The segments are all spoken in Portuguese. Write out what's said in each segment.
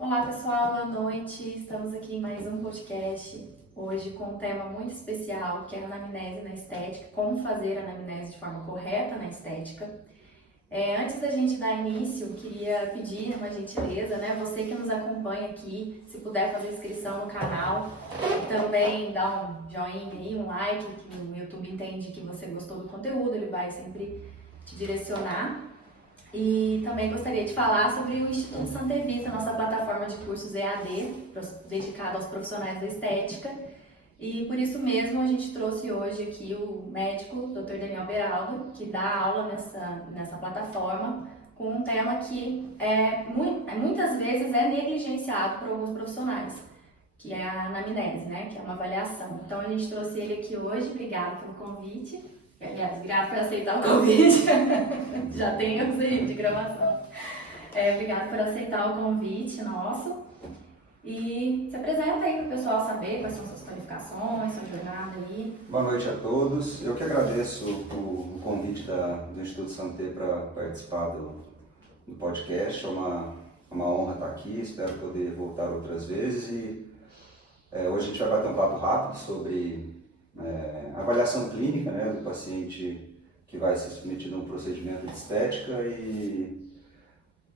Olá pessoal, boa noite. Estamos aqui em mais um podcast, hoje com um tema muito especial, que é a anamnese na estética, como fazer a anamnese de forma correta na estética. Antes da gente dar início, queria pedir uma gentileza, né? Você que nos acompanha aqui, se puder fazer inscrição no canal e também dar um joinha aí, um like, que o YouTube entende que você gostou do conteúdo, ele vai sempre te direcionar. E também gostaria de falar sobre o Instituto Santa Evita, nossa plataforma de cursos EAD, dedicada aos profissionais da estética. E por isso mesmo a gente trouxe hoje aqui o médico Dr. Daniel Beraldo, que dá aula nessa plataforma, com um tema que muitas vezes é negligenciado por alguns profissionais, que é a anamnese, né? Que é uma avaliação. Então a gente trouxe ele aqui hoje, obrigado pelo convite. Aliás, obrigado por aceitar o convite. Já tem erros aí de gravação. Obrigado por aceitar o convite nosso. E se apresenta aí para o pessoal saber quais são suas qualificações, sua jornada aí. Boa noite a todos. Eu que agradeço o convite do Instituto Santé para participar do podcast. É uma honra estar aqui, espero poder voltar outras vezes. E hoje a gente vai bater um papo rápido sobre a avaliação clínica, né, do paciente que vai ser submetido a um procedimento de estética,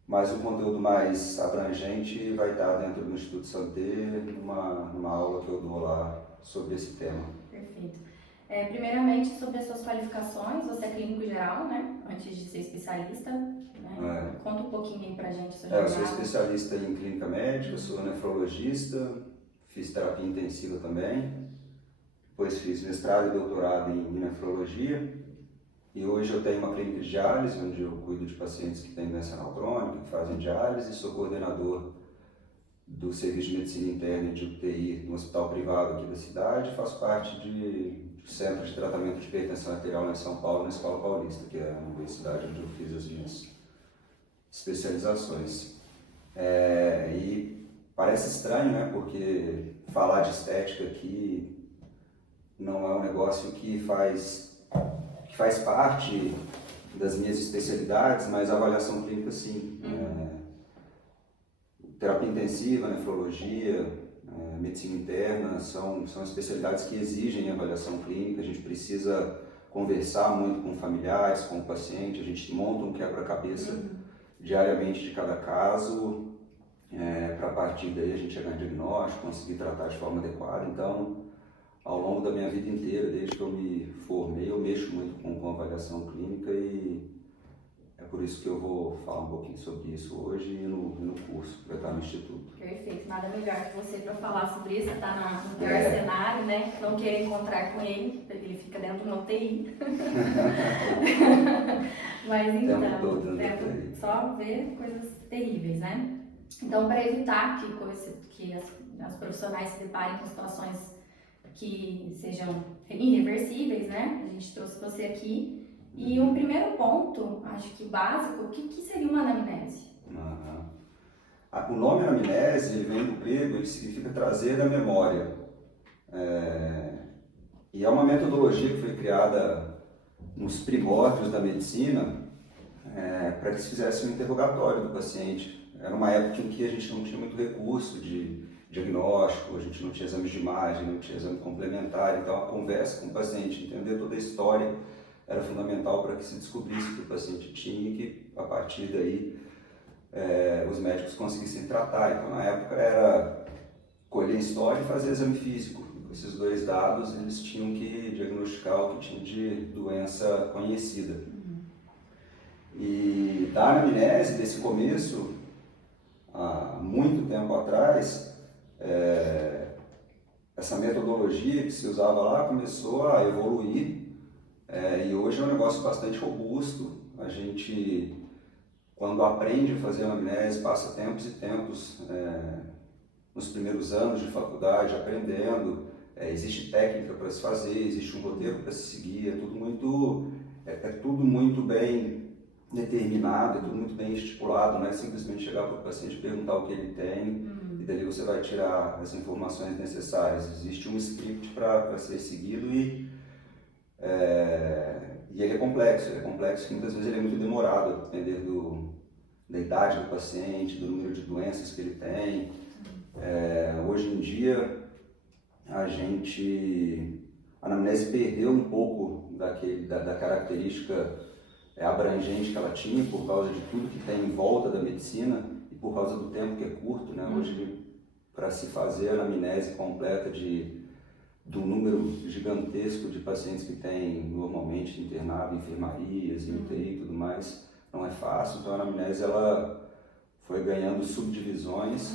mas o conteúdo mais abrangente vai estar dentro do Instituto Santé, numa aula que eu dou lá sobre esse tema. Perfeito. Primeiramente, sobre as suas qualificações, você é clínico geral, né? Antes de ser especialista, né? Conta um pouquinho aí pra gente sobre eu sou especialista em clínica médica, sou nefrologista, fiz terapia intensiva também, depois fiz mestrado e doutorado em nefrologia. E hoje eu tenho uma clínica de diálise, onde eu cuido de pacientes que têm doença renal crônica, que fazem diálise, e sou coordenador do Serviço de Medicina Interna e de UTI no hospital privado aqui da cidade, faço parte do Centro de Tratamento de Hipertensão Arterial em São Paulo, na Escola Paulista, que é a universidade onde eu fiz as minhas especializações. E parece estranho, né, porque falar de estética aqui não é um negócio que faz parte das minhas especialidades, mas a avaliação clínica sim. Terapia intensiva, nefrologia, medicina interna são especialidades que exigem avaliação clínica. A gente precisa conversar muito com familiares, com o paciente, a gente monta um quebra-cabeça diariamente de cada caso, para a partir daí a gente chegar em diagnóstico, conseguir tratar de forma adequada. Então, ao longo da minha vida inteira, desde que eu me formei, eu mexo muito com avaliação clínica e é por isso que eu vou falar um pouquinho sobre isso hoje e no curso, para estar no Instituto. Perfeito, nada melhor que você para falar sobre isso, tá no pior cenário, né? Não querer encontrar com ele, porque ele fica dentro de uma UTI. Mas então, só ver coisas terríveis, né? Então, para evitar que as profissionais se deparem com situações que sejam irreversíveis, né? A gente trouxe você aqui. E um primeiro ponto, acho que básico, o que seria uma anamnese? O nome anamnese vem do grego, ele significa trazer da memória. E é uma metodologia que foi criada nos primórdios da medicina para que se fizesse um interrogatório do paciente. Era uma época em que a gente não tinha muito recurso de diagnóstico, a gente não tinha exames de imagem, não tinha exame complementar, então a conversa com o paciente, entender toda a história, era fundamental para que se descobrisse o que o paciente tinha e que, a partir daí, os médicos conseguissem tratar. Então, na época, era colher história e fazer exame físico. Com esses dois dados, eles tinham que diagnosticar o que tinha de doença conhecida. E da anamnese, desse começo, há muito tempo atrás, essa metodologia que se usava lá começou a evoluir. E hoje é um negócio bastante robusto. A gente, quando aprende a fazer anamnese, passa tempos e tempos nos primeiros anos de faculdade aprendendo. Existe técnica para se fazer, existe um roteiro para se seguir, é tudo muito bem determinado, é tudo muito bem estipulado, não é simplesmente chegar para o paciente e perguntar o que ele tem e dali você vai tirar as informações necessárias. Existe um script para ser seguido e ele é complexo que muitas vezes ele é muito demorado, a depender da idade do paciente, do número de doenças que ele tem. Hoje em dia, a anamnese perdeu um pouco da característica abrangente que ela tinha por causa de tudo que tem em volta da medicina e por causa do tempo que é curto, né? Hoje, para se fazer a anamnese completa do número gigantesco de pacientes que tem normalmente internado em enfermarias, em UTI e tudo mais, não é fácil. Então a anamnese ela foi ganhando subdivisões,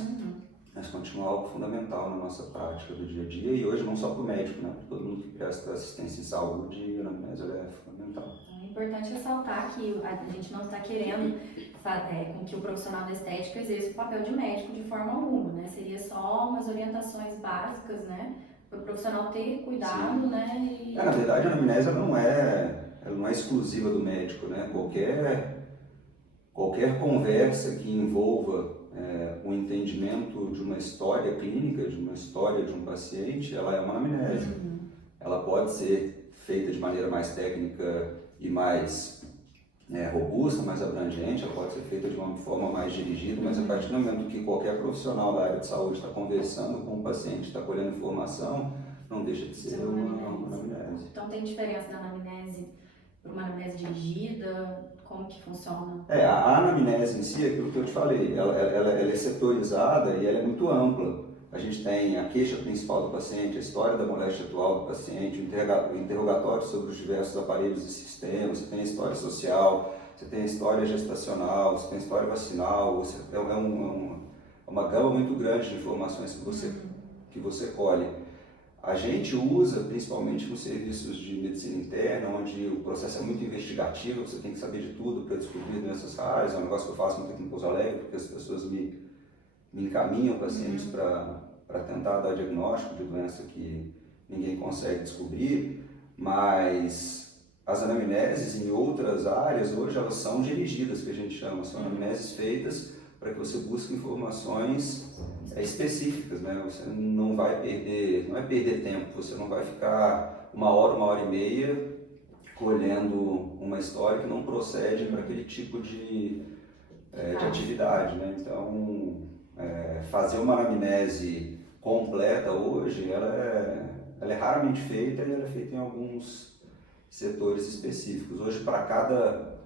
mas continua algo fundamental na nossa prática do dia a dia e hoje não só para o médico, né? Todo mundo que presta assistência em saúde, a anamnese ela é fundamental. É importante ressaltar que a gente não está querendo com que o profissional da estética exerça o papel de médico de forma alguma, né? Seria só umas orientações básicas, né? Para o profissional ter cuidado, Sim. né? Na verdade, a anamnese ela não é exclusiva do médico, né? Qualquer conversa que envolva o entendimento de uma história clínica, de uma história de um paciente, ela é uma anamnese. Ela pode ser feita de maneira mais técnica e mais robusta, mais abrangente, ela pode ser feita de uma forma mais dirigida, mas a partir do momento que qualquer profissional da área de saúde está conversando com o paciente, está colhendo informação, não deixa de ser uma anamnese. Então tem diferença da anamnese para uma anamnese dirigida? Como que funciona? A anamnese em si, é aquilo que eu te falei, ela é setorizada e ela é muito ampla. A gente tem a queixa principal do paciente, a história da moléstia atual do paciente, o interrogatório sobre os diversos aparelhos e sistemas, você tem a história social, você tem a história gestacional, você tem a história vacinal, é uma gama muito grande de informações que você colhe. A gente usa, principalmente nos serviços de medicina interna, onde o processo é muito investigativo, você tem que saber de tudo para descobrir doenças raras, é um negócio que eu faço muito aqui no Pouso Alegre, porque as pessoas me encaminham pacientes para tentar dar diagnóstico de doença que ninguém consegue descobrir, mas as anamneses em outras áreas hoje elas são dirigidas, que a gente chama, são anamneses feitas para que você busque informações específicas, né? Você não vai perder, não é perder tempo, você não vai ficar uma hora e meia colhendo uma história que não procede para aquele tipo de atividade, né? Então, fazer uma anamnese completa hoje, ela é raramente feita e ela é feita em alguns setores específicos. Hoje, para cada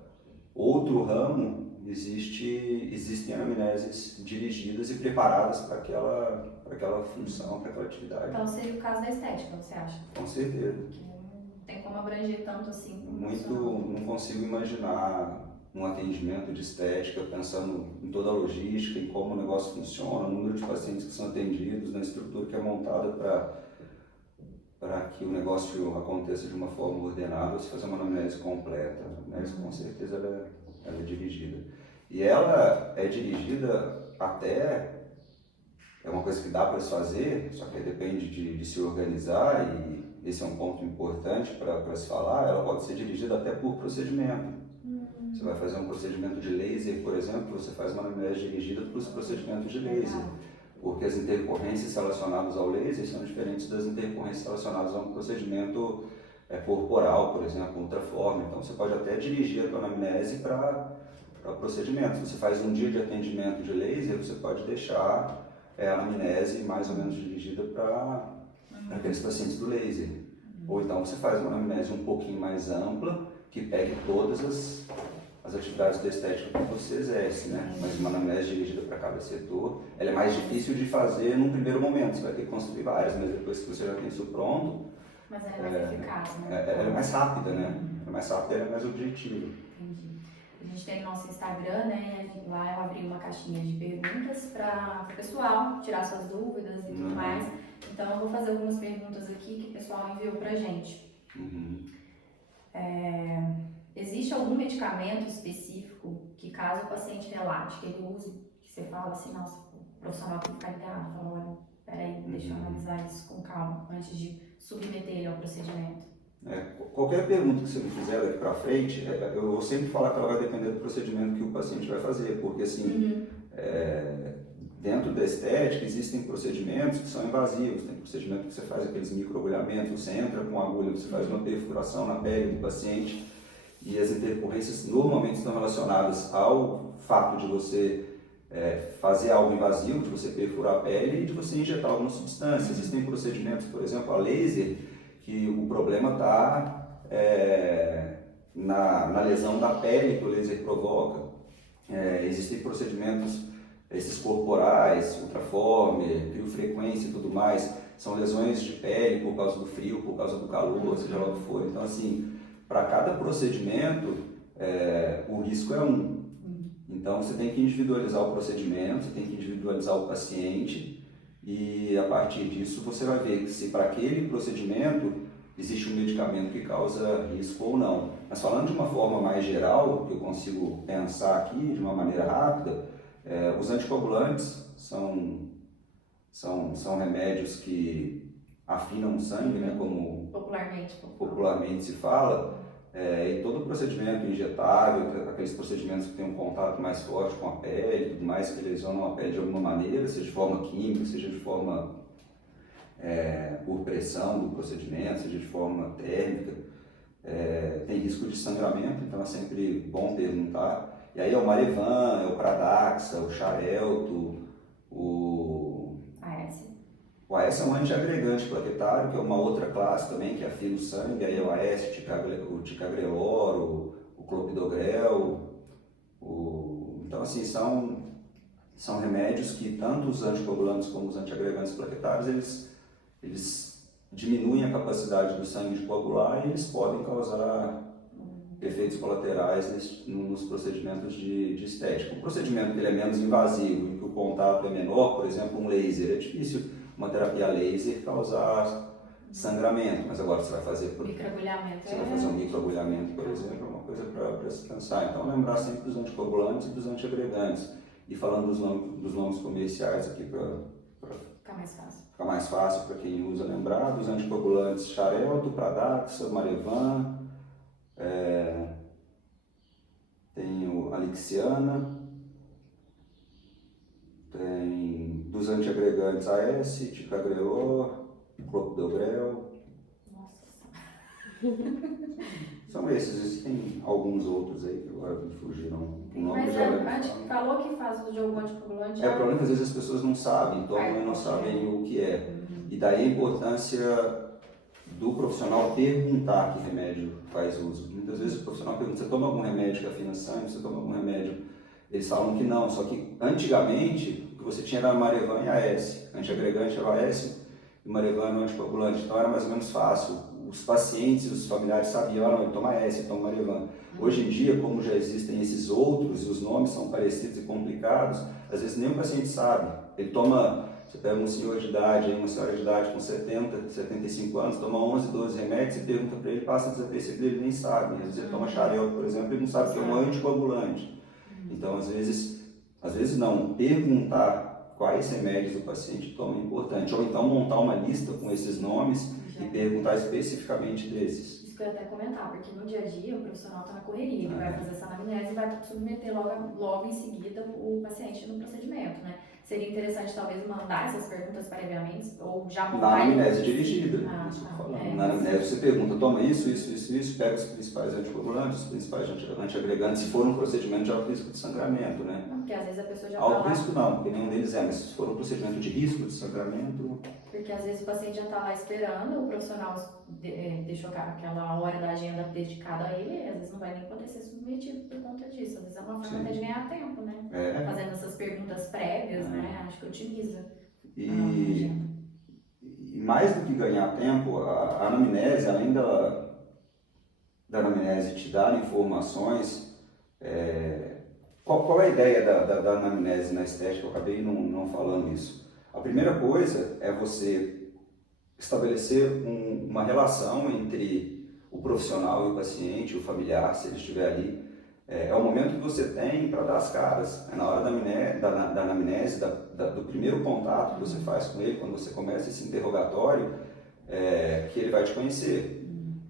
outro ramo, existem anamneses dirigidas e preparadas para aquela função, para aquela atividade. Então seria o caso da estética, você acha? Com certeza. Que não tem como abranger tanto assim. Não consigo imaginar um atendimento de estética pensando em toda a logística, em como o negócio funciona, o número de pacientes que são atendidos, na estrutura que é montada para que o negócio aconteça de uma forma ordenada, se fazer uma anamnese completa. A anamnese com certeza ela é dirigida. E ela é dirigida até, é uma coisa que dá para se fazer, só que depende de se organizar e esse é um ponto importante para se falar, ela pode ser dirigida até por procedimento. Você vai fazer um procedimento de laser, por exemplo, você faz uma anamnese dirigida para os procedimentos de laser, porque as intercorrências relacionadas ao laser são diferentes das intercorrências relacionadas a um procedimento corporal, por exemplo, ultraforme. Então você pode até dirigir a tua anamnese para procedimentos. Se você faz um dia de atendimento de laser, você pode deixar a anamnese mais ou menos dirigida para aqueles pacientes do laser. Ou então você faz uma anamnese um pouquinho mais ampla, que pegue todas as atividades da estética que você exerce, né? Mas uma anamnese dirigida para cada setor, ela é mais difícil de fazer num primeiro momento, você vai ter que construir várias, mas depois que você já tem isso pronto... Mas ela é mais eficaz, né? Ela é mais rápida, né? Ela é mais rápida e ela é mais objetiva. Entendi. A gente tem o nosso Instagram, né? Lá eu abri uma caixinha de perguntas para o pessoal tirar suas dúvidas e tudo mais. Então eu vou fazer algumas perguntas aqui que o pessoal enviou pra gente. Existe algum medicamento específico que caso o paciente relate, que ele use, que você fala assim, nossa, o profissional tem que ficar ligado, fala, olha, peraí, deixa eu analisar isso com calma, antes de submeter ele ao procedimento? Qualquer pergunta que você me fizer daqui para frente, eu vou sempre falar que ela vai depender do procedimento que o paciente vai fazer, porque assim, dentro da estética existem procedimentos que são invasivos, tem procedimento que você faz aqueles microagulhamentos, você entra com agulha, você faz uma perfuração na pele do paciente e as intercorrências normalmente estão relacionadas ao fato de você fazer algo invasivo, de você perfurar a pele e de você injetar alguma substância. Existem procedimentos, por exemplo, a laser, que o problema está na lesão da pele que o laser provoca. Existem procedimentos, esses corporais, ultraforme, criofrequência e tudo mais, são lesões de pele por causa do frio, por causa do calor, seja lá o que for. Então, assim, para cada procedimento, o risco é um. Então, você tem que individualizar o procedimento, você tem que individualizar o paciente e, a partir disso, você vai ver se para aquele procedimento existe um medicamento que causa risco ou não. Mas falando de uma forma mais geral, que eu consigo pensar aqui de uma maneira rápida, os anticoagulantes são remédios que afinam o sangue, né, como popularmente se fala, e todo procedimento injetável, aqueles procedimentos que têm um contato mais forte com a pele, tudo mais, que lesionam a pele de alguma maneira, seja de forma química, seja de forma por pressão do procedimento, seja de forma térmica, tem risco de sangramento, então é sempre bom perguntar. E aí é o Marevan, é o Pradaxa, o Xarelto, o AS é um antiagregante plaquetário, que é uma outra classe também, que afina o sangue, aí é o AS, o Ticagrelor, o Clopidogrel, então assim, são remédios que tanto os anticoagulantes como os antiagregantes plaquetários, eles diminuem a capacidade do sangue de coagular e eles podem causar efeitos colaterais nos procedimentos de estética. Um procedimento que ele é menos invasivo e que o contato é menor, por exemplo, um laser, é difícil uma terapia laser causar sangramento, mas agora você vai fazer microagulhamento. Você vai fazer um microagulhamento, por exemplo, é uma coisa para se pensar. Então, lembrar sempre dos anticoagulantes e dos antiagregantes. E falando dos nomes comerciais aqui para ficar mais fácil para quem usa lembrar, dos anticoagulantes Xarelto, Pradaxa, Marevan, tem o Alixiana, tem dos antiagregantes AS, Ticagrelor, Clopidogrel. São esses, existem alguns outros aí que agora me fugiram. Mas falou que faz uso de algum anticoagulante? O problema é que às vezes as pessoas não sabem, tomam e não sabem o que é. E daí a importância do profissional perguntar que remédio faz uso. Muitas vezes o profissional pergunta, você toma algum remédio que afina sangue? Você toma algum remédio? Eles falam que não, só que antigamente o que você tinha era Marevan e AS. Antiagregante era o AS e Marevan era o anticoagulante. Então era mais ou menos fácil. Os pacientes e os familiares sabiam, ele toma AS, ele toma Marevan. Hoje em dia, como já existem esses outros e os nomes são parecidos e complicados, às vezes nem o paciente sabe. Ele toma, você pega um senhor de idade, uma senhora de idade com 70, 75 anos, toma 11, 12 remédios e pergunta para ele, passa desapercebido, ele nem sabe. Às vezes ele toma Xarelto, por exemplo, ele não sabe que é um anticoagulante. Então, às vezes não, perguntar quais remédios o paciente toma é importante. Ou então montar uma lista com esses nomes e perguntar especificamente desses. Isso que eu ia até comentar, porque no dia a dia o profissional está na correria, ele vai fazer essa anamnese e vai submeter logo em seguida o paciente no procedimento, né? Seria interessante talvez mandar essas perguntas previamente ou já montar... Na anamnese dirigida, isso que eu tô falando. Na anamnese você pergunta, toma isso, pega os principais anticoagulantes, os principais antiagregantes, se for um procedimento de alto risco de sangramento, né? Porque às vezes a pessoa já alto risco não, porque nenhum deles mas se for um procedimento de risco de sangramento... Porque às vezes o paciente já está lá esperando, o profissional deixou aquela hora da agenda dedicada a ele, e às vezes não vai nem poder ser submetido por conta disso. Às vezes é uma forma até de ganhar tempo, né? Fazendo essas perguntas prévias, né? Acho que otimiza. E mais do que ganhar tempo, a anamnese, além da anamnese te dar informações, qual é a ideia da anamnese na estética? Eu acabei não falando isso. A primeira coisa é você estabelecer uma relação entre o profissional e o paciente, o familiar, se ele estiver ali. É o momento que você tem para dar as caras. É na hora da anamnese, do primeiro contato que você faz com ele, quando você começa esse interrogatório, que ele vai te conhecer.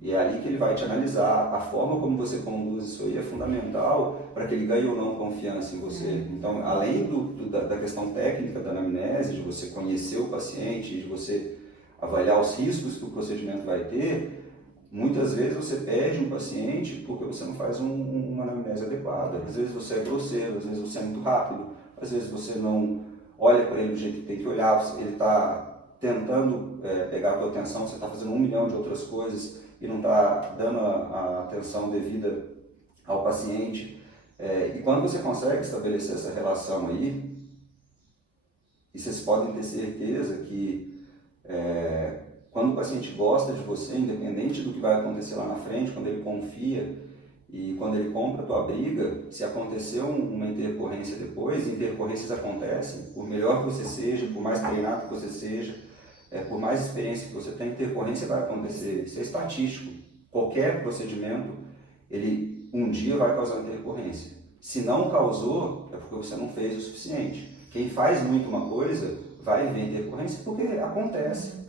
E é ali que ele vai te analisar. A forma como você conduz isso aí é fundamental para que ele ganhe ou não confiança em você. Então, além da questão técnica da anamnese, de você conhecer o paciente, de você avaliar os riscos que o procedimento vai ter, Muitas vezes você perde um paciente porque você não faz uma anamnese adequada. Às vezes você é grosseiro, às vezes você é muito rápido, às vezes você não olha para ele do jeito que tem que olhar, ele está tentando pegar a tua atenção, você está fazendo 1 milhão de outras coisas e não está dando a atenção devida ao paciente. E quando você consegue estabelecer essa relação aí, e vocês podem ter certeza que quando o paciente gosta de você, independente do que vai acontecer lá na frente, quando ele confia e quando ele compra a tua briga, se aconteceu uma intercorrência depois, intercorrências acontecem, por melhor que você seja, por mais treinado que você seja, por mais experiência que você tenha, intercorrência vai acontecer. Isso é estatístico. Qualquer procedimento, ele um dia vai causar intercorrência. Se não causou, é porque você não fez o suficiente. Quem faz muito uma coisa, vai ver intercorrência porque acontece.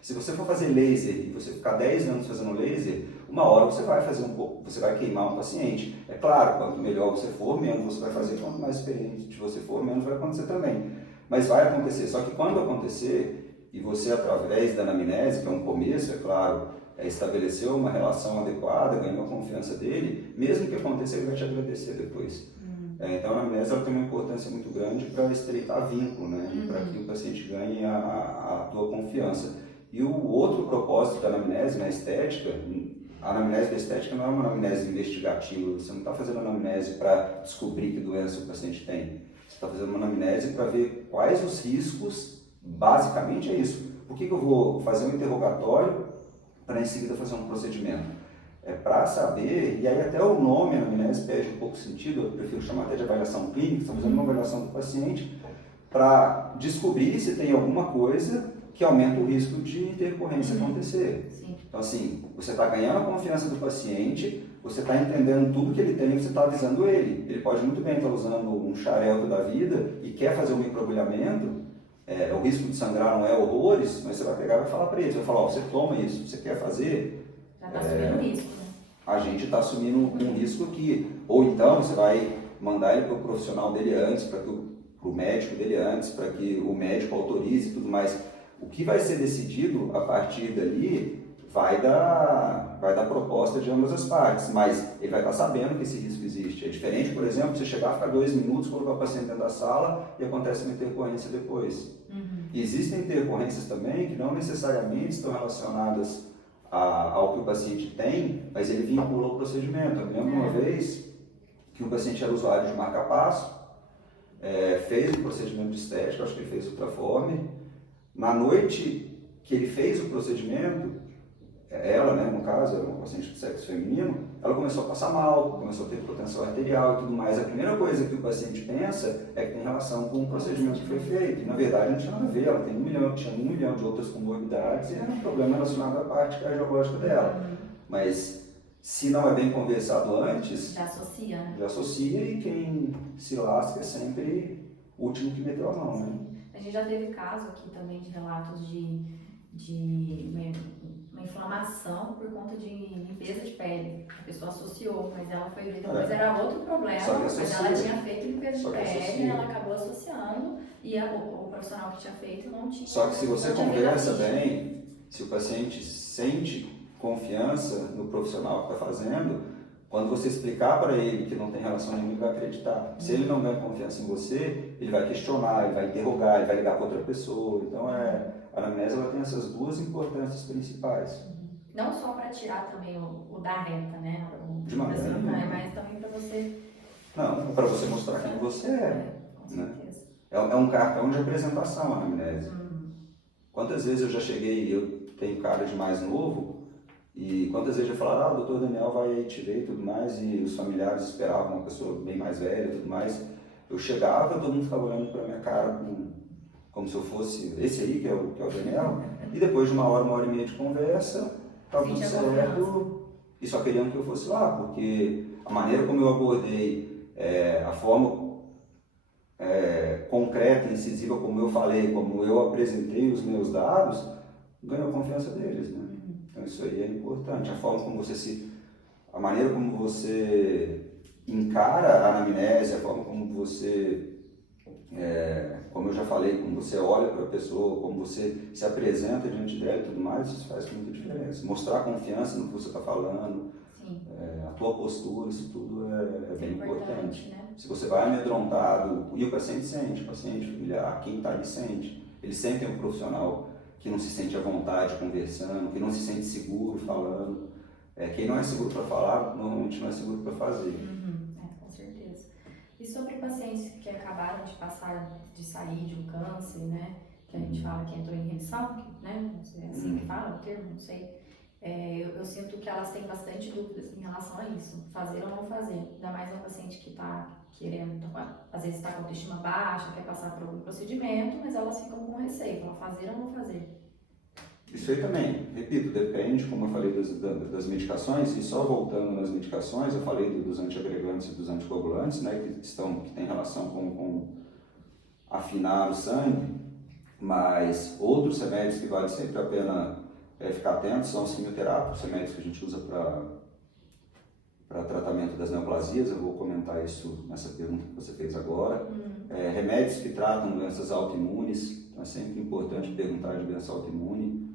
Se você for fazer laser e você ficar 10 anos fazendo laser, uma hora você vai fazer um pouco, você vai queimar um paciente. É claro, quanto melhor você for, menos você vai fazer, quanto mais experiente você for, menos vai acontecer também. Mas vai acontecer, só que quando acontecer, e você através da anamnese, que é um começo, é claro, estabeleceu uma relação adequada, ganhou a confiança dele, mesmo que aconteça, ele vai te agradecer depois. Então a anamnese ela tem uma importância muito grande para estreitar vínculo, né? E para que o paciente ganhe a tua confiança. E o outro propósito da anamnese na estética, a anamnese da estética não é uma anamnese investigativa, você não está fazendo anamnese para descobrir que doença o paciente tem. Você está fazendo uma anamnese para ver quais os riscos, basicamente é isso. Por que eu vou fazer um interrogatório para em seguida fazer um procedimento? É para saber, e aí até o nome anamnese perde um pouco sentido, eu prefiro chamar até de avaliação clínica, estamos fazendo uma avaliação do paciente para descobrir se tem alguma coisa que aumenta o risco de intercorrência acontecer. Sim. Então assim, você está ganhando a confiança do paciente, você está entendendo tudo que ele tem, você está avisando ele. Ele pode muito bem estar usando um xarelto da vida e quer fazer um microagulhamento, o risco de sangrar não é horrores, mas você vai pegar e vai falar para ele, você vai falar, você toma isso, você quer fazer... Já está assumindo risco, né? A gente está assumindo um risco aqui. Ou então você vai mandar ele para o profissional dele antes, para o médico dele antes, para que o médico autorize e tudo mais. O que vai ser decidido a partir dali vai dar proposta de ambas as partes, mas ele vai estar sabendo que esse risco existe. É diferente, por exemplo, você chegar a ficar 2 minutos, colocar o paciente dentro da sala e acontece uma intercorrência depois. Existem intercorrências também que não necessariamente estão relacionadas ao que o paciente tem, mas ele vincula o procedimento. Eu me lembro uma vez que um paciente era usuário de marca-passo, fez o procedimento de estética, acho que ele fez ultraforme. Na noite que ele fez o procedimento, ela, né, no caso, era uma paciente de sexo feminino, ela começou a passar mal, começou a ter hipotensão arterial e tudo mais. A primeira coisa que o paciente pensa é que tem relação com o procedimento que foi feito. E, na verdade, não tinha nada a ver, ela tinha 1 milhão de outras comorbidades e era um problema relacionado à parte cardiológica dela. Mas, se não é bem conversado antes... Já associa, né? Já associa e quem se lasca é sempre o último que meteu a mão, né? A gente já teve caso aqui também de relatos de uma inflamação por conta de limpeza de pele. A pessoa associou, mas ela foi ver depois era outro problema, mas ela tinha feito limpeza de pele, ela acabou associando e o profissional que tinha feito não tinha. Só que se você conversa bem, se o paciente sente confiança no profissional que está fazendo, quando você explicar para ele que não tem relação nenhuma, ele vai acreditar. Se ele não ganha confiança em você, ele vai questionar, ele vai interrogar, ele vai ligar para outra pessoa. Então, a anamnese ela tem essas duas importâncias principais. Não só para tirar também o da reta, né? De maneira nenhuma. Mas também para você... Não, para você mostrar quem você é. Com certeza. É um cartão de apresentação a anamnese. Quantas vezes eu já cheguei, eu tenho cara de mais novo, e quantas vezes eu falava, o doutor Daniel vai aí te ver e tudo mais, e os familiares esperavam uma pessoa bem mais velha e tudo mais. Eu chegava, todo mundo ficava olhando para minha cara como se eu fosse esse aí, que é o Daniel, e depois de uma hora e meia de conversa, estava tudo certo, e só queriam que eu fosse lá, porque a maneira como eu abordei, a forma concreta, incisiva, como eu falei, como eu apresentei os meus dados, ganhou a confiança deles, né? Então isso aí é importante, a maneira como você encara a anamnese, a forma como você como eu já falei, como você olha para a pessoa, como você se apresenta diante dela e tudo mais, isso faz muita diferença. Mostrar confiança no que você está falando, a tua postura, isso tudo é bem importante. Né? Se você vai amedrontado, e o paciente sente, o paciente familiar, quem está ali sente. Eles sentem um profissional que não se sente à vontade conversando, que não se sente seguro falando. Quem não é seguro para falar, normalmente não é seguro para fazer. Com certeza. E sobre pacientes que acabaram de sair de um câncer, né? Que a gente fala que entrou em remissão, né? É assim que fala o termo, não sei. Eu sinto que elas têm bastante dúvidas em relação a isso, fazer ou não fazer. Ainda mais uma paciente que está querendo, às vezes está com autoestima baixa, quer passar por algum procedimento, mas elas ficam com receio, falam fazer ou não fazer. Isso aí também, repito, depende, como eu falei das medicações, e só voltando nas medicações, eu falei dos antiagregantes e dos anticoagulantes, né, que tem relação com afinar o sangue, mas outros remédios que vale sempre a pena ficar atento são os quimioterápicos, remédios que a gente usa para tratamento das neoplasias. Eu vou comentar isso nessa pergunta que você fez agora. Remédios que tratam doenças autoimunes, então é sempre importante perguntar de doença autoimune.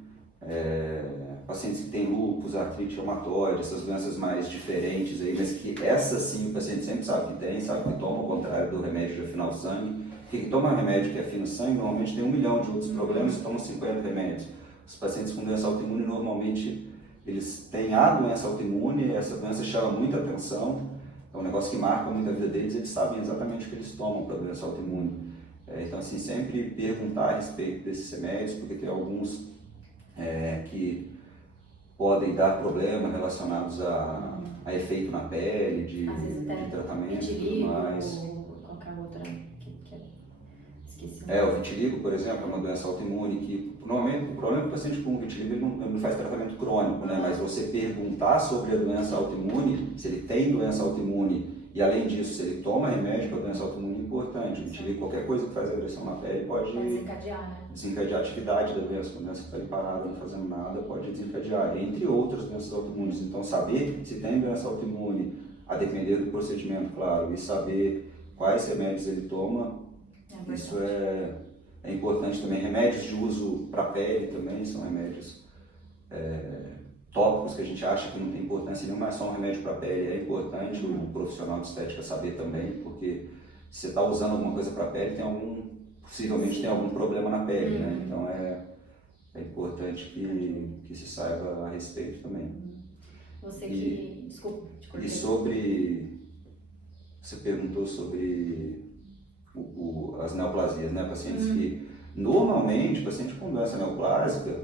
Pacientes que têm lúpus, artrite reumatoide, essas doenças mais diferentes aí, mas que essas sim o paciente sempre sabe que tem, sabe que toma, ao contrário do remédio de afinar o sangue. Porque quem toma remédio que afina o sangue normalmente tem 1 milhão de outros problemas e toma 50 remédios. Os pacientes com doença autoimune normalmente eles têm a doença autoimune, essa doença chama muita atenção, é um negócio que marca muito a vida deles, eles sabem exatamente o que eles tomam para a doença autoimune. Então, assim, sempre perguntar a respeito desses remédios, porque tem alguns que podem dar problemas relacionados a efeito na pele, de tratamento e tudo mais. Qualquer outra esqueci. O vitiligo, por exemplo, é uma doença autoimune que, normalmente, o problema do paciente com vitiligo ele não faz tratamento crônico, né? Mas você perguntar sobre a doença autoimune, se ele tem doença autoimune e, além disso, se ele toma remédio para a doença autoimune, é importante. O vitiligo, qualquer coisa que faz agressão na pele pode desencadear, né? Desencadear a atividade da doença. A doença que está ali parada, não fazendo nada, pode desencadear, entre outras doenças autoimunes. Então, saber se tem doença autoimune, a depender do procedimento, claro, e saber quais remédios ele toma, isso é importante também. Remédios de uso para a pele também são remédios tópicos que a gente acha que não tem importância nenhuma, mas só um remédio para a pele é importante o profissional de estética saber também, porque se você está usando alguma coisa para a pele, possivelmente tem algum problema na pele, né? Então é importante que se saiba a respeito também. Desculpa, te cortei. E sobre, você perguntou sobre as neoplasias, né? Pacientes que, normalmente, paciente com doença neoplásica,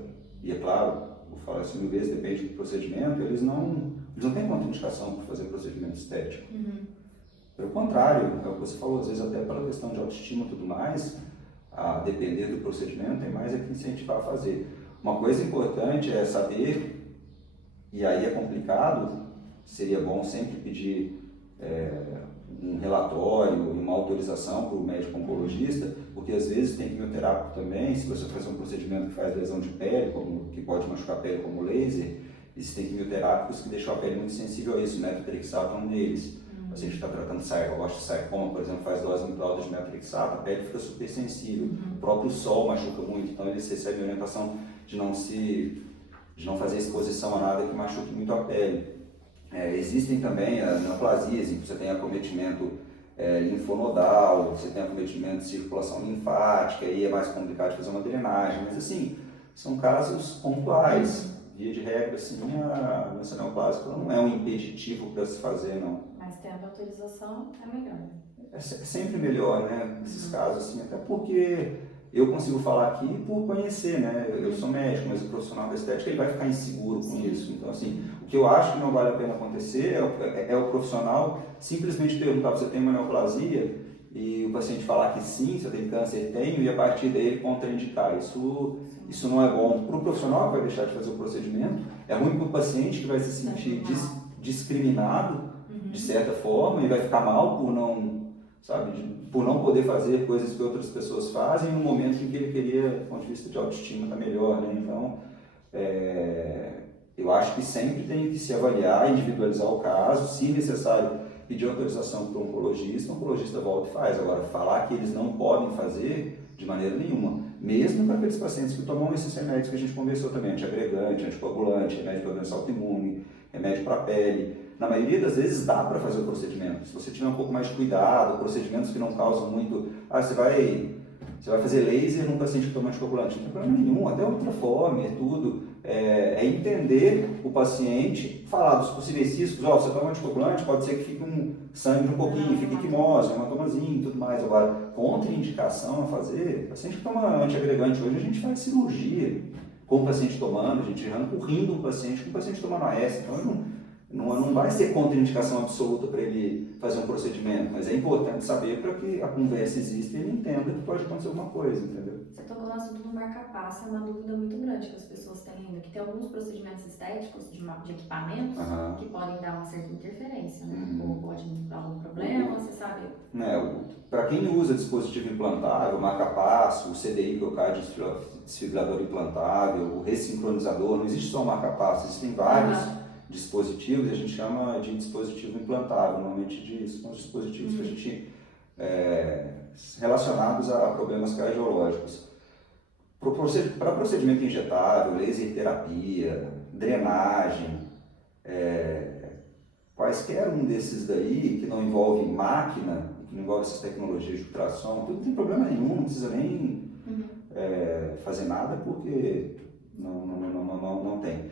e é claro, vou falar isso 1000 vezes, depende do procedimento, eles não têm contraindicação para fazer procedimento estético. Pelo contrário, é o que você falou, às vezes até pela questão de autoestima e tudo mais, a depender do procedimento, tem mais que incentivar a fazer. Uma coisa importante é saber, e aí é complicado, seria bom sempre pedir um relatório e uma autorização para o médico oncologista, porque às vezes tem quimioterápico também, se você fazer um procedimento que faz lesão de pele, que pode machucar a pele como laser, existem quimioterápicos que deixam a pele muito sensível a isso, o metotrexato é um deles. O paciente está tratando sarcoma, por exemplo, faz dose muito alta de metotrexato, a pele fica super sensível. O próprio sol machuca muito, então eles recebem orientação de não fazer exposição a nada que machuque muito a pele. Existem também as neoplasias, em que você tem acometimento linfonodal, você tem acometimento de circulação linfática, aí é mais complicado de fazer uma drenagem, mas assim, são casos pontuais. Via de regra, assim, a doença neoplásica não é um impeditivo para se fazer, não. Mas tendo autorização é melhor. É sempre melhor, né, nesses casos, assim, até porque eu consigo falar aqui por conhecer, né, eu sou médico, mas o profissional da estética ele vai ficar inseguro com isso. Então, assim, o que eu acho que não vale a pena acontecer é o profissional simplesmente perguntar: você tem uma neoplasia? E o paciente falar que sim, se eu tenho câncer, tenho, e a partir daí ele contraindicar. Isso não é bom para o profissional que vai deixar de fazer o procedimento, é ruim para o paciente que vai se sentir discriminado de certa forma e vai ficar mal por não poder fazer coisas que outras pessoas fazem no momento em que ele queria, do ponto de vista de autoestima, estar melhor, né? Então, eu acho que sempre tem que se avaliar, individualizar o caso, se necessário pedir autorização para o oncologista volta e faz. Agora, falar que eles não podem fazer, de maneira nenhuma. Mesmo para aqueles pacientes que tomam esses remédios que a gente conversou também, antiagregante, anticoagulante, remédio para doença autoimune, remédio para pele. Na maioria das vezes dá para fazer o procedimento. Se você tiver um pouco mais de cuidado, procedimentos que não causam muito... você vai fazer laser num paciente que toma anticoagulante, não tem problema nenhum, até ultraforme, tudo. É entender o paciente, falar dos possíveis riscos. Você toma anticoagulante, pode ser que fique um sangue um pouquinho, fique equimose, hematomazinho e tudo mais. Agora, contraindicação a fazer, paciente que toma antiagregante hoje, a gente faz cirurgia com o paciente tomando, a gente arranca o rim do paciente com o paciente tomando AS. Então, não vai ser contraindicação absoluta para ele fazer um procedimento, mas é importante saber para que a conversa exista e ele entenda que pode acontecer alguma coisa, entendeu? Você tocou no assunto do marca-passo, é uma dúvida muito grande que as pessoas têm ainda, que tem alguns procedimentos estéticos de equipamentos que podem dar uma certa interferência, né? Ou pode dar algum problema, você sabe? Para quem usa dispositivo implantável, marca-passo, o CDI, que é o cardiodesfibrilador implantável, o ressincronizador, não existe só o marca-passo, existem vários dispositivos, a gente chama de dispositivo implantável, normalmente são os dispositivos que a gente relacionados a problemas cardiológicos. Para procedimento injetável, laser terapia, drenagem, quaisquer um desses daí que não envolve máquina, que não envolve essas tecnologias de ultrassom, tudo não tem problema nenhum, não precisa nem fazer nada porque não tem.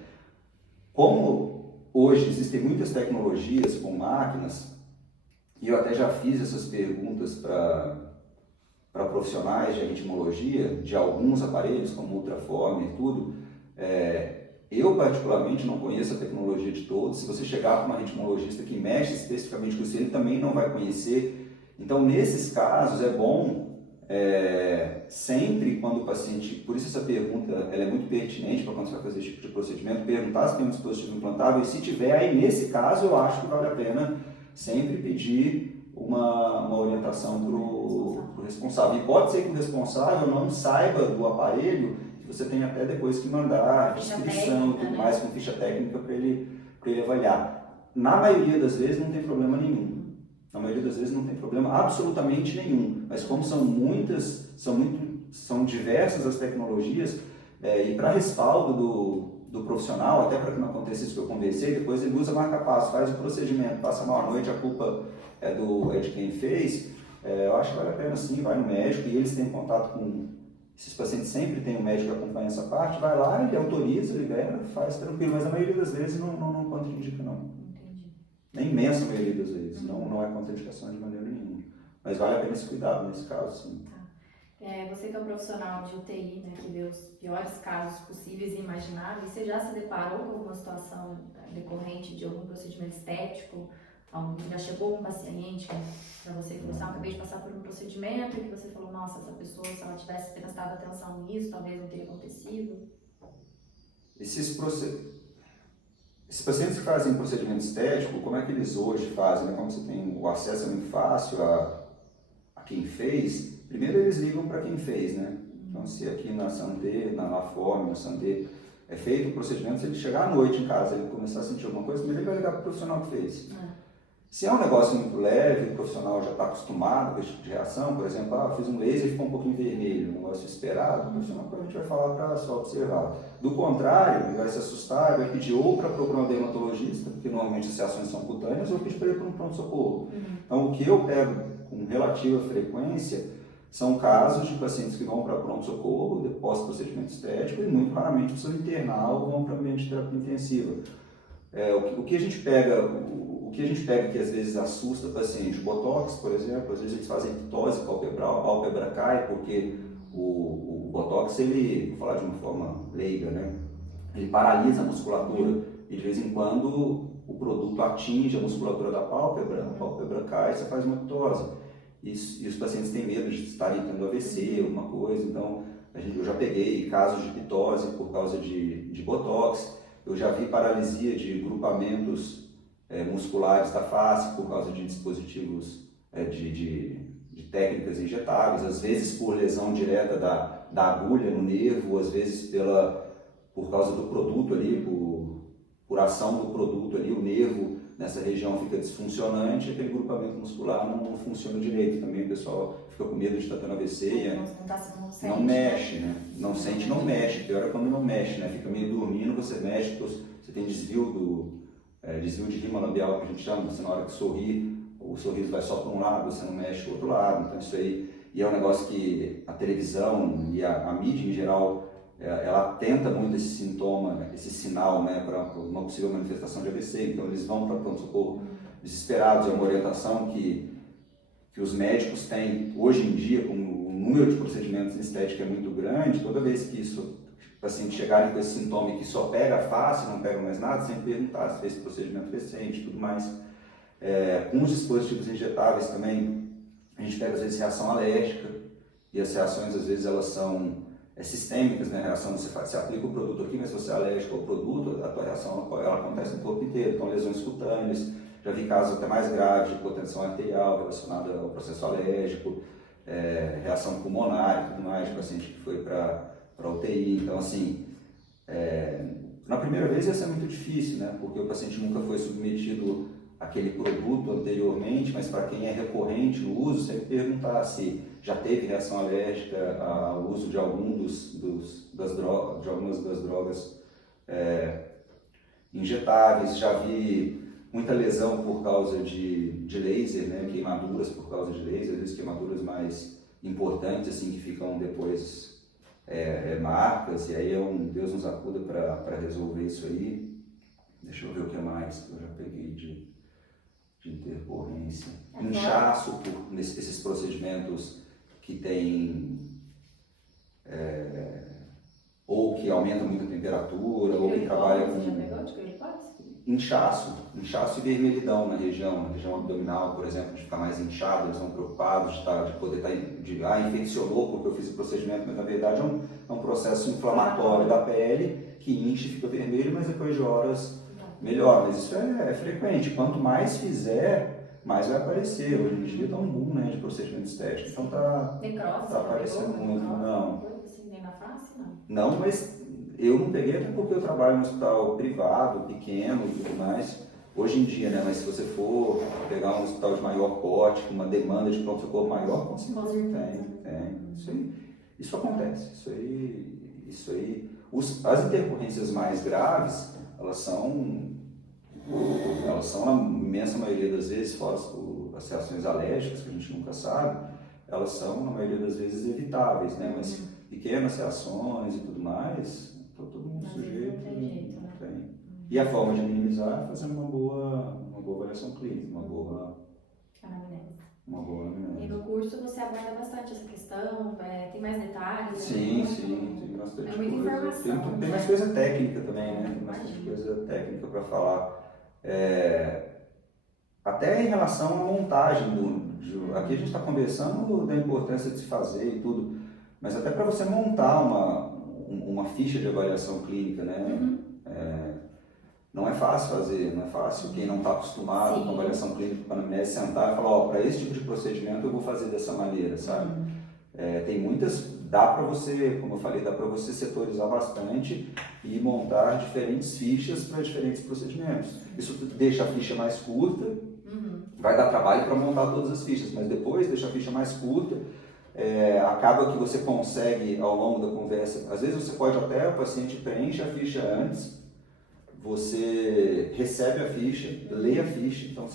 Como hoje existem muitas tecnologias com máquinas, e eu até já fiz essas perguntas para profissionais de ritmologia, de alguns aparelhos, como Ultraformer e tudo, eu particularmente não conheço a tecnologia de todos. Se você chegar para uma ritmologista que mexe especificamente com isso, ele também não vai conhecer. Então, nesses casos, é bom sempre quando o paciente, por isso essa pergunta ela é muito pertinente para quando você vai fazer esse tipo de procedimento, perguntar se tem um dispositivo implantável, e se tiver, aí nesse caso eu acho que vale a pena sempre pedir uma orientação para o responsável. E pode ser que o responsável não saiba do aparelho, que você tem até depois que mandar a descrição e tudo mais, com ficha técnica para ele avaliar. Na maioria das vezes não tem problema nenhum. Na maioria das vezes não tem problema absolutamente nenhum, mas como são diversas as tecnologias, e para respaldo do profissional, até para que não aconteça isso que eu conversei, depois ele usa marca-passo, faz o procedimento, passa mal à noite, a culpa é de quem fez, eu acho que vale a pena sim, vai no médico, e eles têm contato com, esses pacientes sempre tem um médico que acompanha essa parte, vai lá, ele autoriza, libera, faz tranquilo, mas a maioria das vezes não contraindica não. Na imensa maioria das vezes, não é contraindicação de maneira nenhuma. Mas vale a pena esse cuidado nesse caso, sim. Você que é um profissional de UTI, né, que vê os piores casos possíveis e imagináveis, você já se deparou com alguma situação decorrente de algum procedimento estético? Já chegou um paciente para você que você acabei de passar por um procedimento e que você falou, nossa, essa pessoa, se ela tivesse prestado atenção nisso, talvez não teria acontecido? Esses pacientes que fazem procedimento estético, como é que eles hoje fazem? Né? Como você tem o acesso é muito fácil a quem fez, primeiro eles ligam para quem fez, né? Então, se aqui na Santé, na Form, na Santé, é feito o procedimento, se ele chegar à noite em casa e ele começar a sentir alguma coisa, primeiro ele vai ligar para o profissional que fez. Se é um negócio muito leve, o profissional já está acostumado com esse tipo de reação, por exemplo, fiz um laser e ficou um pouquinho vermelho, um negócio esperado, o profissional provavelmente vai falar para só observar. Do contrário, ele vai se assustar, vai pedir ou para procurar um dermatologista, porque normalmente as reações são cutâneas, ou pedir para ir para um pronto-socorro. Então, o que eu pego com relativa frequência são casos de pacientes que vão para pronto-socorro, pós-procedimento estético, e muito raramente precisam internar ou vão para ambiente de terapia intensiva. O que a gente pega que às vezes assusta o paciente, o botox, por exemplo, às vezes eles fazem ptose palpebral, a pálpebra cai porque o botox, ele, vou falar de uma forma leiga, né? Ele paralisa a musculatura e de vez em quando o produto atinge a musculatura da pálpebra, a pálpebra cai e você faz uma ptose. E os pacientes têm medo de estarem tendo AVC, alguma coisa, então eu já peguei casos de ptose por causa de botox, eu já vi paralisia de grupamentos musculares da face por causa de dispositivos de técnicas injetáveis, às vezes por lesão direta da agulha no nervo, às vezes por causa do produto ali, por ação do produto ali, o nervo nessa região fica disfuncionante, aquele grupamento muscular não funciona direito. Também o pessoal fica com medo de estar tendo AVC, não mexe, né? Não sente, não mexe. Pior é quando não mexe, né? Fica meio dormindo, você mexe, você tem desvio de rima labial, que a gente chama, você na hora que sorri, o sorriso vai só para um lado, você não mexe para o outro lado. Então isso aí, e é um negócio que a televisão e a mídia em geral, ela atenta muito esse sintoma, esse sinal, né, para uma possível manifestação de AVC. Então eles vão para pronto-socorro desesperados. É uma orientação que os médicos têm hoje em dia, como o número de procedimentos em estética é muito grande, toda vez que o paciente chegarem com esse sintoma e que só pega a face, não pega mais nada, sempre perguntar se fez esse procedimento recente e tudo mais. Com os dispositivos injetáveis também, a gente pega às vezes reação alérgica, e as reações às vezes elas são sistêmicas, né? A reação você aplica o produto aqui, mas se você é alérgico ao produto, a tua reação ela acontece no corpo inteiro. Então lesões cutâneas, já vi casos até mais graves de hipotensão arterial relacionada ao processo alérgico, reação pulmonar e tudo mais, de paciente que foi para UTI. Então assim, na primeira vez ia ser muito difícil, né? Porque o paciente nunca foi submetido àquele produto anteriormente, mas para quem é recorrente no uso, sempre perguntar se já teve reação alérgica ao uso de algumas das drogas injetáveis. Já vi muita lesão por causa de laser, né? Queimaduras por causa de laser, às vezes queimaduras mais importantes, assim, que ficam depois marcas, e aí Deus nos acuda para resolver isso aí. Deixa eu ver o que mais que eu já peguei de intercorrência. Inchaço esses procedimentos que tem ou que aumenta muito a temperatura, ou que trabalha com inchaço e vermelhidão na região abdominal, por exemplo, de ficar mais inchado. Eles estão preocupados de poder estar infeccionou porque eu fiz o procedimento, mas na verdade é um processo inflamatório da pele que incha e fica vermelho, mas depois de horas melhor. Mas isso é frequente. Quanto mais fizer, mais vai aparecer. Hoje em dia está um boom, né, de procedimento estético. Então tá aparecendo muito. Não. Nem na face, não? Não, mas eu não peguei até porque eu trabalho no hospital privado, pequeno e tudo mais. Hoje em dia, né, mas se você for pegar um hospital de maior porte, com uma demanda de pronto-socorro maior, com certeza tem. Isso acontece. Isso aí. As intercorrências mais graves, elas são na imensa maioria das vezes, fora as reações alérgicas, que a gente nunca sabe, elas são na maioria das vezes evitáveis, né? Mas pequenas reações e tudo mais, todo mundo sujeito. Não tem jeito, né? Tem. E a forma de minimizar é fazendo uma boa avaliação clínica, uma boa anamnese. E no curso você aborda bastante essa questão, tem mais detalhes? Sim, tem bastante muita informação. Tem mais coisa técnica também, né? Tem bastante coisa técnica para falar. Até em relação à montagem aqui a gente está conversando da importância de se fazer e tudo, mas até para você montar uma ficha de avaliação clínica, né? Não é fácil fazer, não é fácil quem não está acostumado com avaliação clínica, com anamnese, sentar e falar, para esse tipo de procedimento eu vou fazer dessa maneira, sabe? Tem muitas, dá para você, como eu falei, dá para você setorizar bastante e montar diferentes fichas para diferentes procedimentos. Isso deixa a ficha mais curta, vai dar trabalho para montar todas as fichas, mas depois deixa a ficha mais curta, acaba que você consegue ao longo da conversa, às vezes você pode até, o paciente preenche a ficha antes, você recebe a ficha, lê a ficha, então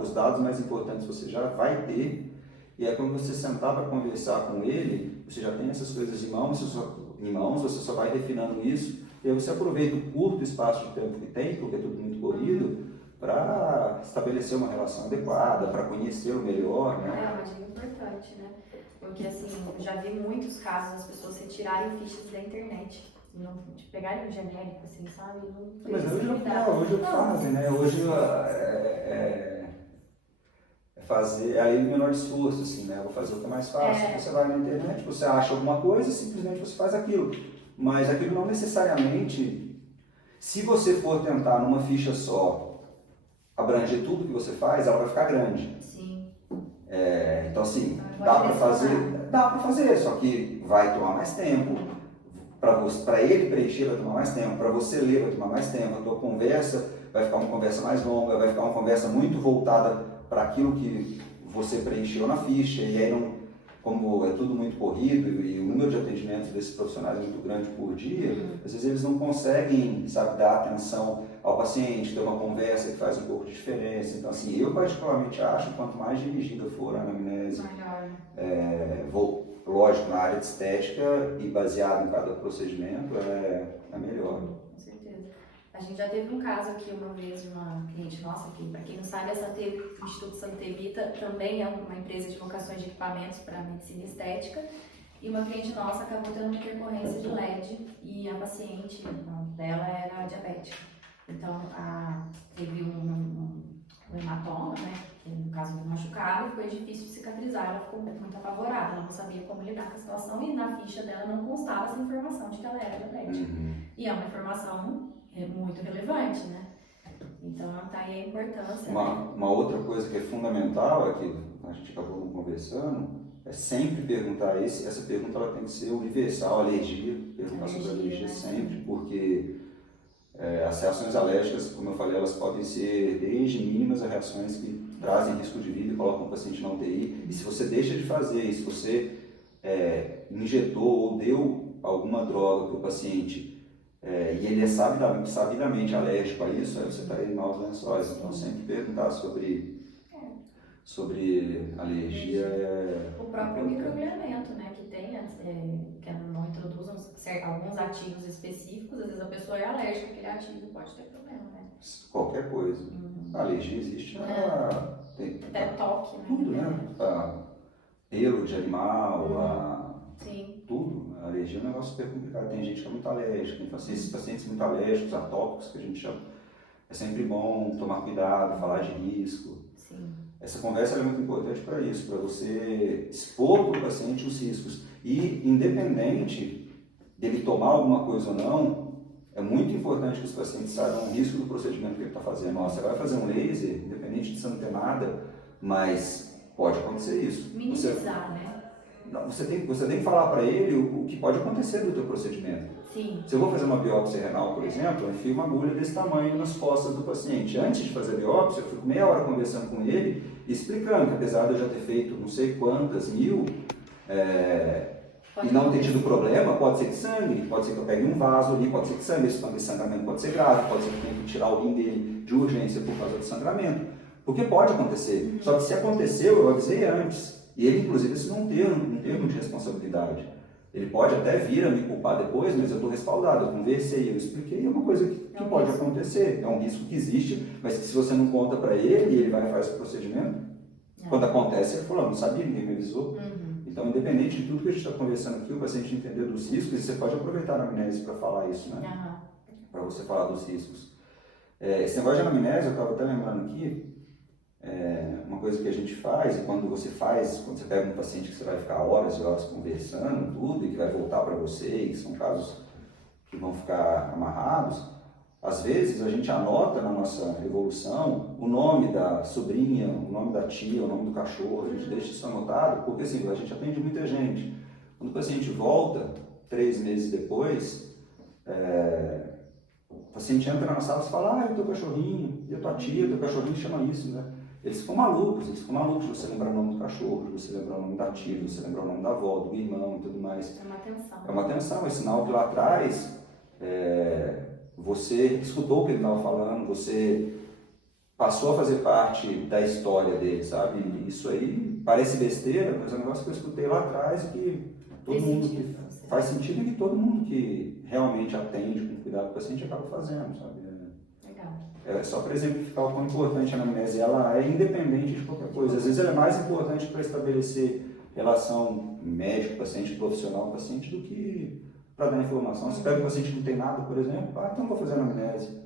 os dados mais importantes você já vai ter, e aí quando você sentar para conversar com ele, você já tem essas coisas em mãos, você só vai refinando isso, e aí você aproveita o curto espaço de tempo que tem, porque é tudo muito corrido, para estabelecer uma relação adequada, para conhecê-lo melhor, né? É uma dica importante, né? Porque assim, já vi muitos casos das pessoas retirarem fichas da internet. Não, de pegarem um genérico, assim, sabe? Mas hoje fazem, né? Hoje fazer, aí o menor esforço, assim, né? Eu vou fazer o que é mais fácil. Você vai na internet, você acha alguma coisa e simplesmente você faz aquilo. Mas aquilo não necessariamente, se você for tentar numa ficha só abranger tudo que você faz, ela vai ficar grande. Sim. Então assim, dá para fazer, só que vai tomar mais tempo. para ele preencher vai tomar mais tempo, para você ler vai tomar mais tempo, a tua conversa vai ficar uma conversa mais longa, vai ficar uma conversa muito voltada para aquilo que você preencheu na ficha, e aí não, como é tudo muito corrido e o número de atendimentos desses profissionais é muito grande por dia, às vezes eles não conseguem, sabe, dar atenção ao paciente, ter uma conversa que faz um pouco de diferença. Então, assim, eu particularmente acho que quanto mais dirigida for a anamnese, lógico, na área de estética e baseado em cada procedimento, é melhor. Com certeza. A gente já teve um caso aqui uma vez de uma cliente nossa, que para quem não sabe, o Instituto Santa Evita também é uma empresa de locações de equipamentos para medicina estética, e uma cliente nossa acabou tendo uma intercorrência de LED e a paciente dela era diabética. Então, teve um hematoma, né, que no caso do machucado, foi difícil de cicatrizar, ela ficou muito apavorada, ela não sabia como lidar com a situação e na ficha dela não constava essa informação de que ela era diabética. E é uma informação muito relevante, né? Então, tá aí a importância. Uma outra coisa que é fundamental, é que a gente acabou conversando, é sempre perguntar, essa pergunta ela tem que ser universal, alergia, perguntar sobre alergia, né? Sempre, porque as reações alérgicas, como eu falei, elas podem ser desde mínimas a reações que trazem risco de vida e colocam o paciente na UTI. E se você deixa de fazer, e se você injetou ou deu alguma droga para o paciente e ele é sabidamente alérgico a isso, aí você está em maus lençóis. Então, sempre perguntar sobre alergia. O próprio microagulhamento, né, que tem, que não introduz alguns ativos específicos, às vezes a pessoa é alérgica àquele ativo, pode ter problema, né? Qualquer coisa. A alergia existe, até toque, né? Tudo, né? Pelo de animal, Sim. Tudo. A alergia é um negócio super complicado. Tem gente que é muito alérgica, então esses pacientes muito alérgicos, atópicos, que a gente chama, é sempre bom tomar cuidado, falar de risco. Sim. Essa conversa é muito importante para isso, para você expor para o paciente os riscos. E, independente dele tomar alguma coisa ou não, é muito importante que os pacientes saibam o risco do procedimento que ele está fazendo. Você vai fazer um laser, independente de você não ter nada, mas pode acontecer isso. Minimizar, né? Você tem que falar para ele o que pode acontecer do teu procedimento. Sim. Se eu vou fazer uma biópsia renal, por exemplo, eu enfio uma agulha desse tamanho nas costas do paciente. Antes de fazer a biópsia, eu fico meia hora conversando com ele, explicando que apesar de eu já ter feito não sei quantas mil, e não ter tido problema, pode ser que sangue, pode ser que eu pegue um vaso ali, pode ser que sangue, esse sangramento pode ser grave, pode ser que eu tenha que tirar o rim dele de urgência por causa do sangramento. Porque pode acontecer. Só que se aconteceu, eu avisei antes. E ele, inclusive, isso não é um termo de responsabilidade. Ele pode até vir a me culpar depois, mas eu estou respaldado, eu conversei, eu expliquei, é uma coisa que pode acontecer. É um risco que existe, mas que se você não conta para ele e ele vai e faz o procedimento, quando acontece, ele falou, não sabia, ninguém me avisou. Então, independente de tudo que a gente está conversando aqui, o paciente entender dos riscos, e você pode aproveitar a anamnese para falar isso, né? Para você falar dos riscos. Esse negócio de anamnese, eu estava até lembrando aqui, uma coisa que a gente faz, e quando você pega um paciente que você vai ficar horas e horas conversando, tudo, e que vai voltar para você, e são casos que vão ficar amarrados, às vezes a gente anota na nossa evolução o nome da sobrinha, o nome da tia, o nome do cachorro, a gente deixa isso anotado, porque assim, a gente atende muita gente. Quando o paciente volta, 3 meses depois, o paciente entra na sala e fala, o teu cachorrinho, e a tua tia, o teu cachorrinho chama isso, né? Eles ficam malucos de você lembrar o nome do cachorro, de você lembrar o nome da tia, de você lembrar o nome da avó, do irmão e tudo mais. É uma atenção. É uma atenção, é sinal que lá atrás você escutou o que ele estava falando, você passou a fazer parte da história dele, sabe? E isso aí parece besteira, mas é um negócio que eu escutei lá atrás e que todo mundo que faz sentido e que todo mundo que realmente atende com cuidado do paciente acaba fazendo, sabe? Só para exemplificar o quão importante a anamnese ela é, independente de qualquer coisa. Às vezes ela é mais importante para estabelecer relação médico-paciente, profissional-paciente, do que para dar informação. Você pega um paciente que não tem nada, por exemplo, então vou fazer anamnese.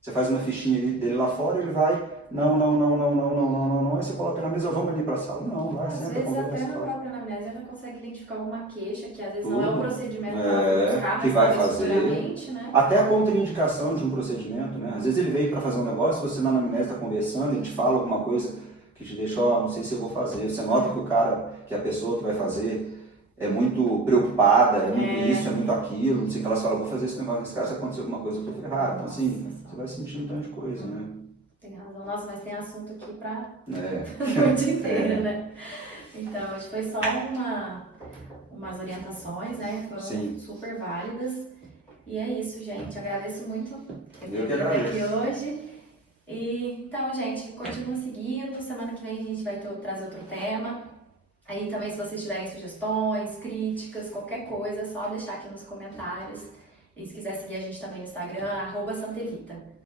Você faz uma fichinha dele lá fora, ele vai, não, aí você coloca na mesa, vamos ali para a sala. Não, vai, senta, conversa. Às vezes até na própria anamnese ela consegue identificar alguma queixa, que às vezes não é o procedimento que vai fazer, né? Até a contraindicação de um procedimento, né? Às vezes ele veio para fazer um negócio, você na anamnese está conversando, a gente fala alguma coisa que te deixa, não sei se eu vou fazer. Você nota que a pessoa que vai fazer, é muito preocupada, é muito É. isso, é muito aquilo, não sei o que elas falam, vou fazer esse negócio nesse caso, se acontecer alguma coisa eu tô ferrado. Então assim, você vai sentindo um tanto de coisa, né? Tem razão. Nossa, mas tem assunto aqui pra É. a noite inteira, né? Então, hoje foi só umas orientações, né? Foram Sim. super válidas. E é isso, gente. Agradeço muito por ter Eu que vindo aqui agradeço. hoje. E, então, gente, continua seguindo. Semana que vem a gente vai trazer outro tema. Aí também, se vocês tiverem sugestões, críticas, qualquer coisa, é só deixar aqui nos comentários. E se quiser seguir a gente também no Instagram, @Santevita.